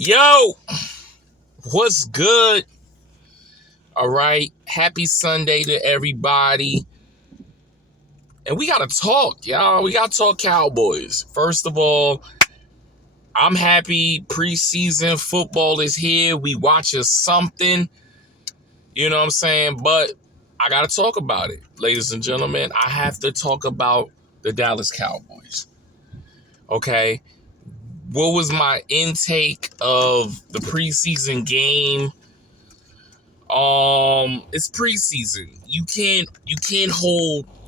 Yo, what's good? All right. Happy Sunday to everybody. And we got to talk, y'all. We got to talk Cowboys. First of all, I'm happy preseason football is here. We watching something, you know what I'm saying? But I got to talk about it. Ladies and gentlemen, I have to talk about the Dallas Cowboys. Okay. What was my intake of the preseason game? It's preseason. You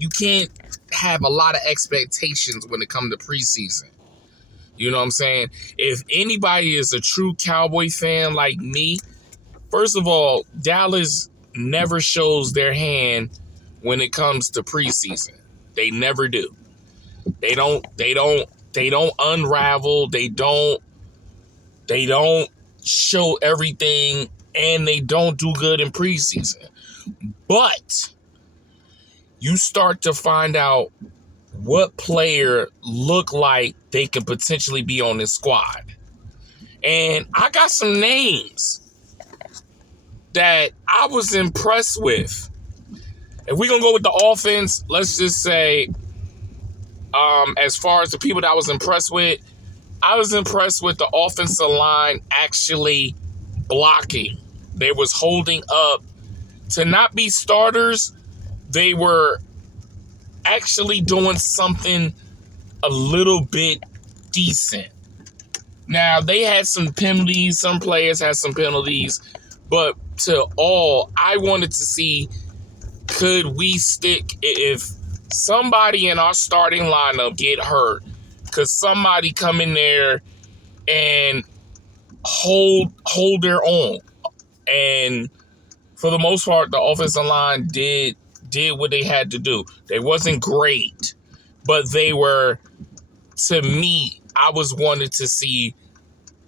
can't have a lot of expectations when it comes to preseason. You know what I'm saying? If anybody is a true Cowboy fan like me, first of all, Dallas never shows their hand when it comes to preseason. They never do. They don't unravel. They don't show everything, and they don't do good in preseason. But you start to find out what player look like they could potentially be on this squad. And I got some names that I was impressed with. If we're going to go with the offense, let's just say, as far as the people that I was impressed with the offensive line actually blocking. They was holding up. To not be starters, they were actually doing something a little bit decent. Now, they had some penalties. Some players had some penalties. But to all, I wanted to see, could we stick, if somebody in our starting lineup get hurt, could somebody come in there and hold their own? And for the most part, the offensive line did what they had to do. They wasn't great, but they were, to me, I was wanted to see,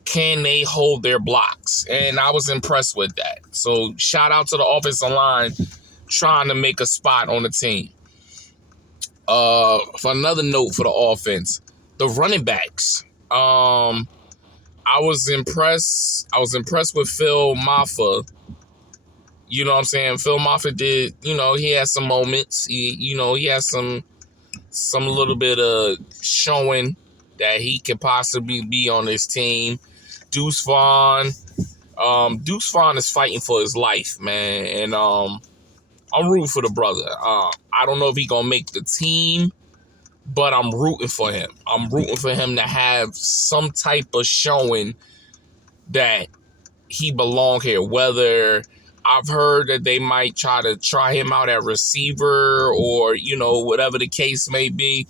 can they hold their blocks? And I was impressed with that. So shout out to the offensive line trying to make a spot on the team. For another note for the offense, the running backs. I was impressed with Phil Maffa. You know what I'm saying? Phil Maffa did, he had some moments. He had some little bit of showing that he could possibly be on this team. Deuce Vaughn is fighting for his life, man. And I'm rooting for the brother. I don't know if he's going to make the team, but I'm rooting for him. I'm rooting for him to have some type of showing that he belong here. Whether I've heard that they might try him out at receiver or, whatever the case may be.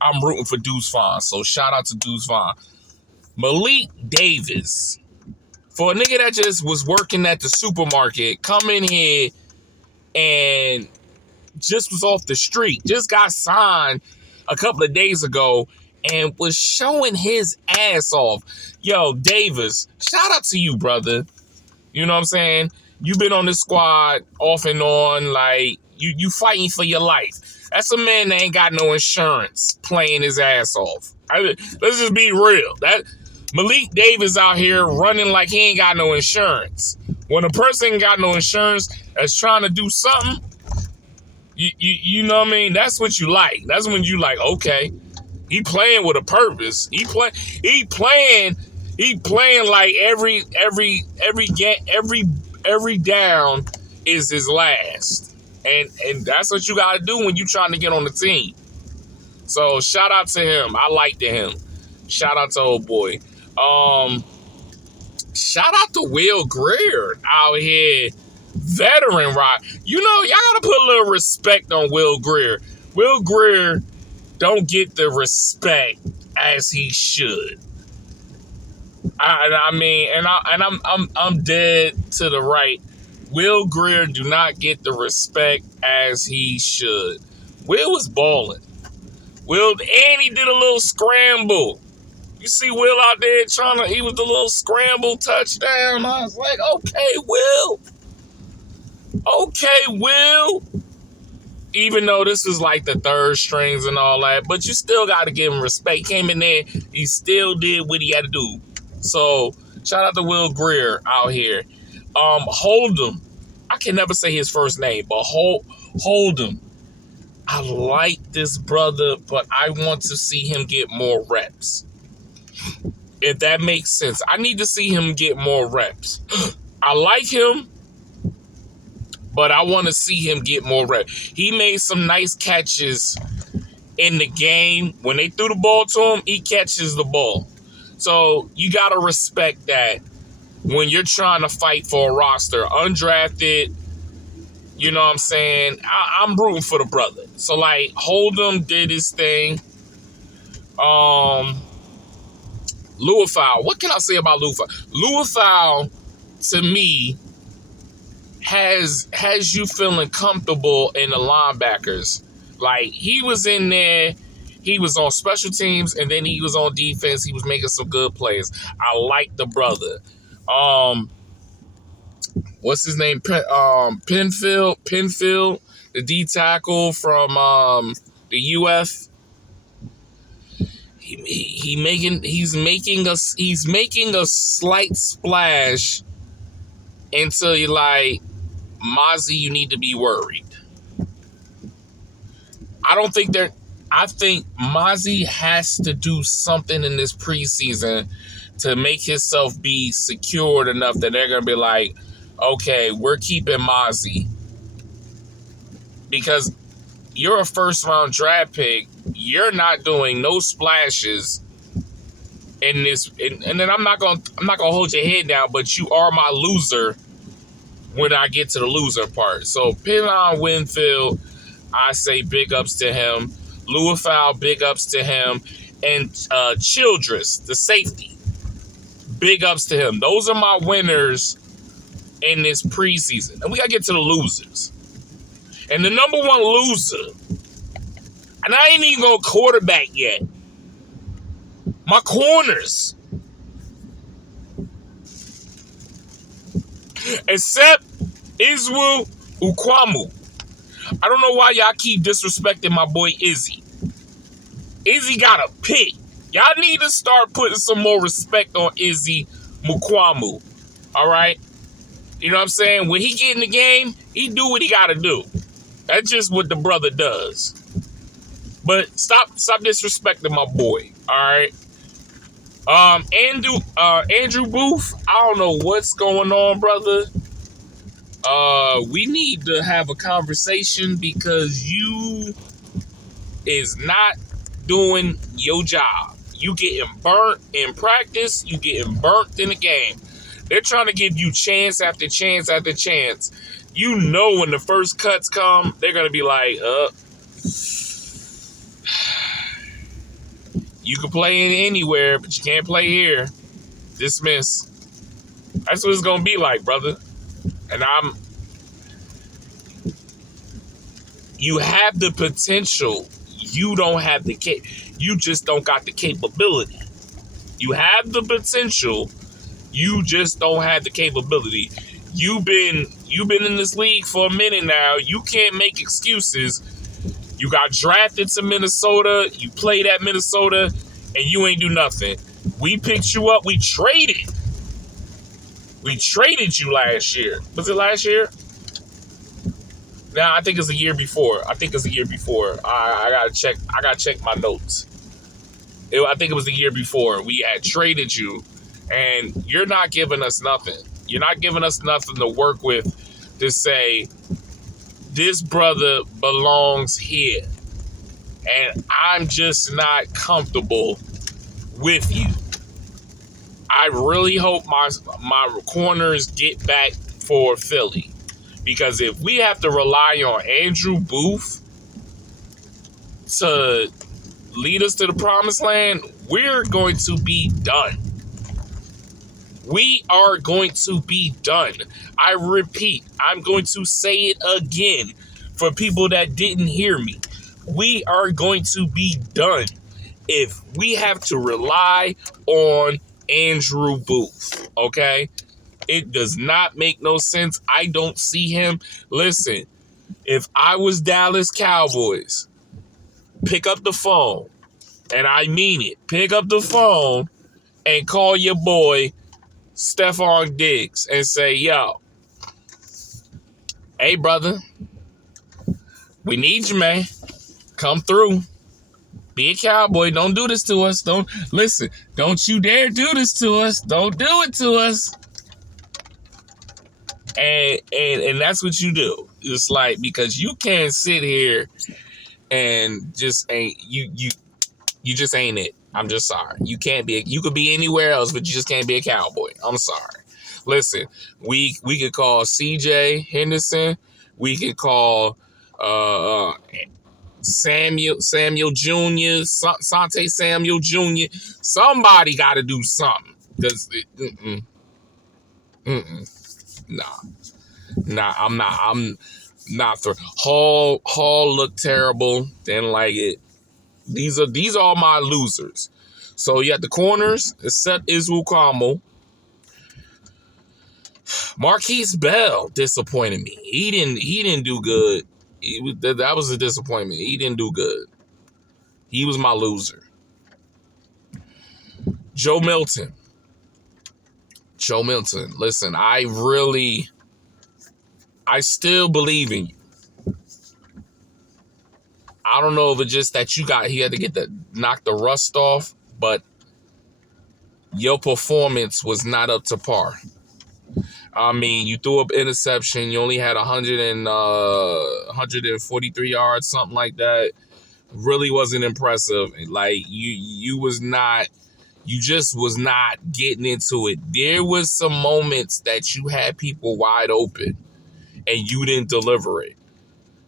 I'm rooting for Deuce Vaughn. So shout out to Deuce Vaughn. Malik Davis. For a nigga that just was working at the supermarket, come in here and just was off the street. Just got signed a couple of days ago and was showing his ass off. Yo, Davis, shout out to you, brother. You know what I'm saying? You've been on this squad off and on, like, you fighting for your life. That's a man that ain't got no insurance playing his ass off. Let's just be real. That Malik Davis out here running like he ain't got no insurance. When a person ain't got no insurance that's trying to do something, you know what I mean? That's what you like. That's when you like, okay, he playing with a purpose. He playing like every down is his last. And that's what you got to do when you trying to get on the team. So shout out to him. I liked him. Shout out to old boy. Shout out to Will Greer out here. Veteran rock. Y'all got to put a little respect on Will Greer. Will Greer don't get the respect as he should. I'm dead to the right. Will Greer do not get the respect as he should. Will was balling. And he did a little scramble. You see Will out there he was the little scramble touchdown. I was like, okay, Will. Even though this was like the third strings and all that, but you still got to give him respect. He came in there, he still did what he had to do. So Shout out to Will Greer out here. Hold'em. I can never say his first name, but Hold'em. I like this brother, but I want to see him get more reps. If that makes sense. I need to see him get more reps. I like him, but I want to see him get more reps. He made some nice catches in the game. When they threw the ball to him, he catches the ball. So you got to respect that when you're trying to fight for a roster. Undrafted, you know what I'm saying? I'm rooting for the brother. So, like, Hold'em did his thing. Luafau. What can I say about Luafau? Luafau, to me, has you feeling comfortable in the linebackers. Like, he was in there. He was on special teams, and then he was on defense. He was making some good plays. I like the brother. What's his name? Penfield, the D tackle from the UF. He's making a slight splash until you're like, Mozzie, you need to be worried. I think Mozzie has to do something in this preseason to make himself be secured enough that they're going to be like, okay, we're keeping Mozzie. Because you're a first-round draft pick. You're not doing no splashes in this. And then I'm not gonna hold your head down, but you are my loser when I get to the loser part. So Pennon Winfield, I say big ups to him. Luafau, big ups to him. And Childress, the safety, big ups to him. Those are my winners in this preseason. And we gotta get to the losers. And the number one loser, and I ain't even going quarterback yet. My corners. Except Israel Ukwamu. I don't know why y'all keep disrespecting my boy Izzy. Izzy got a pick. Y'all need to start putting some more respect on Izzy Mukwamu. All right? You know what I'm saying? When he get in the game, he do what he got to do. That's just what the brother does. But stop disrespecting my boy. All right? Andrew Booth, I don't know what's going on, brother. We need to have a conversation because you is not doing your job. You getting burnt in practice. You getting burnt in the game. They're trying to give you chance after chance after chance. You know when the first cuts come, they're going to be like, you can play anywhere, but you can't play here. Dismiss. That's what it's going to be like, brother. And you have the potential. You don't have you just don't got the capability. You have the potential. You just don't have the capability. You've been in this league for a minute now. You can't make excuses. You got drafted to Minnesota. You played at Minnesota, and you ain't do nothing. We picked you up. We traded. We traded you last year. Was it last year? Nah, I think it's the year before. I gotta check. I gotta check my notes. I think it was the year before. We had traded you, and you're not giving us nothing. You're not giving us nothing to work with to say this brother belongs here, and I'm just not comfortable with you. I really hope my corners get back for Philly. Because if we have to rely on Andrew Booth to lead us to the promised land, we're going to be done. We are going to be done. I repeat, I'm going to say it again for people that didn't hear me. We are going to be done if we have to rely on Andrew Booth, okay? It does not make no sense. I don't see him. Listen, if I was Dallas Cowboys, pick up the phone, and I mean it. Pick up the phone and call your boy Stephon Diggs and say, yo, hey, brother, we need you, man. Come through. Be a Cowboy. Don't do this to us. Don't listen. Don't you dare do this to us. Don't do it to us. And that's what you do. It's like, because you can't sit here and just ain't you just ain't it. I'm just sorry. You can't be. You could be anywhere else, but you just can't be a Cowboy. I'm sorry. Listen, we could call C.J. Henderson. We could call Samuel Jr., Sante Samuel Jr. Somebody got to do something. Because, nah, I'm not through. Hall looked terrible. Didn't like it. These are all my losers. So you got the corners, except Israel Carmel. Marquise Bell disappointed me. He didn't do good. That was a disappointment. He didn't do good. He was my loser. Joe Milton. Listen, I still believe in you. I don't know if it's just that he had to knock the rust off, but your performance was not up to par. I mean, you threw up interception. You only had 143 yards, something like that. Really wasn't impressive. Like you just was not getting into it. There was some moments that you had people wide open and you didn't deliver it.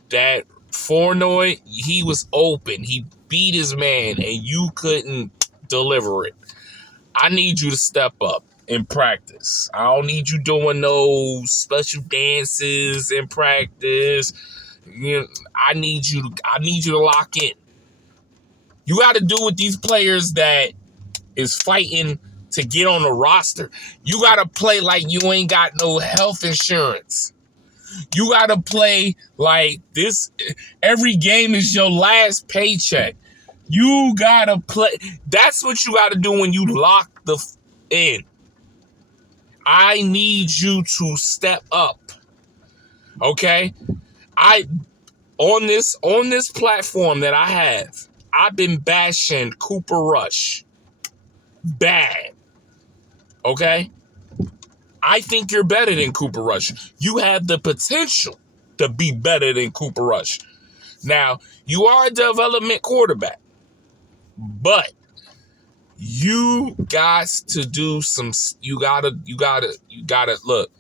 That Fournoy, he was open. He beat his man and you couldn't deliver it. I need you to step up in practice. I don't need you doing those special dances in practice. You know, I need you to lock in. You got to do with these players that is fighting to get on the roster. You got to play like you ain't got no health insurance. You got to play like this. Every game is your last paycheck. You got to play. That's what you got to do when you lock in. I need you to step up. Okay? On this platform that I have, I've been bashing Cooper Rush. Bad. Okay? I think you're better than Cooper Rush. You have the potential to be better than Cooper Rush. Now, you are a development quarterback, but you got to do some, you gotta, look,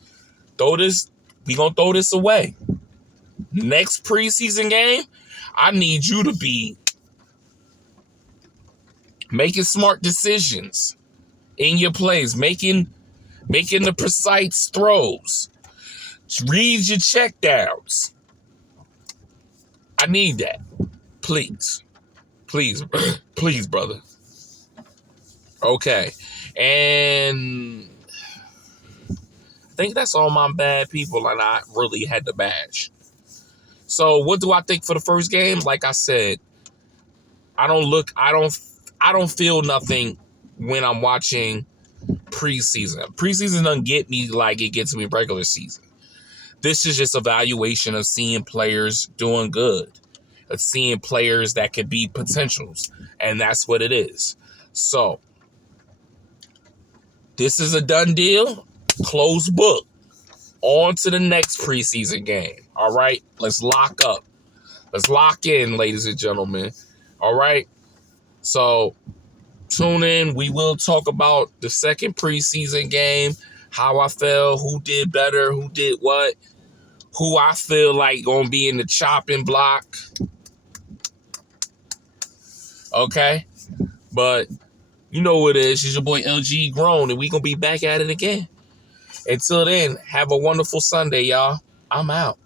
we gonna throw this away. Next preseason game, I need you to be making smart decisions in your plays, making the precise throws. Read your checkdowns. I need that. Please, brother. Okay. And I think that's all my bad people and I really had to bash. So what do I think for the first game? Like I said, I don't feel nothing when I'm watching preseason. Preseason doesn't get me like it gets me regular season. This is just evaluation of seeing players doing good, of seeing players that could be potentials, and that's what it is. So this is a done deal, closed book. On to the next preseason game. All right, let's lock up. Let's lock in, ladies and gentlemen. All right, so tune in. We will talk about the second preseason game, how I felt, who did better, who did what, who I feel like gonna be in the chopping block. Okay, but you know what it is. It's your boy LG Grown, and we gonna be back at it again. Until then, have a wonderful Sunday, y'all. I'm out.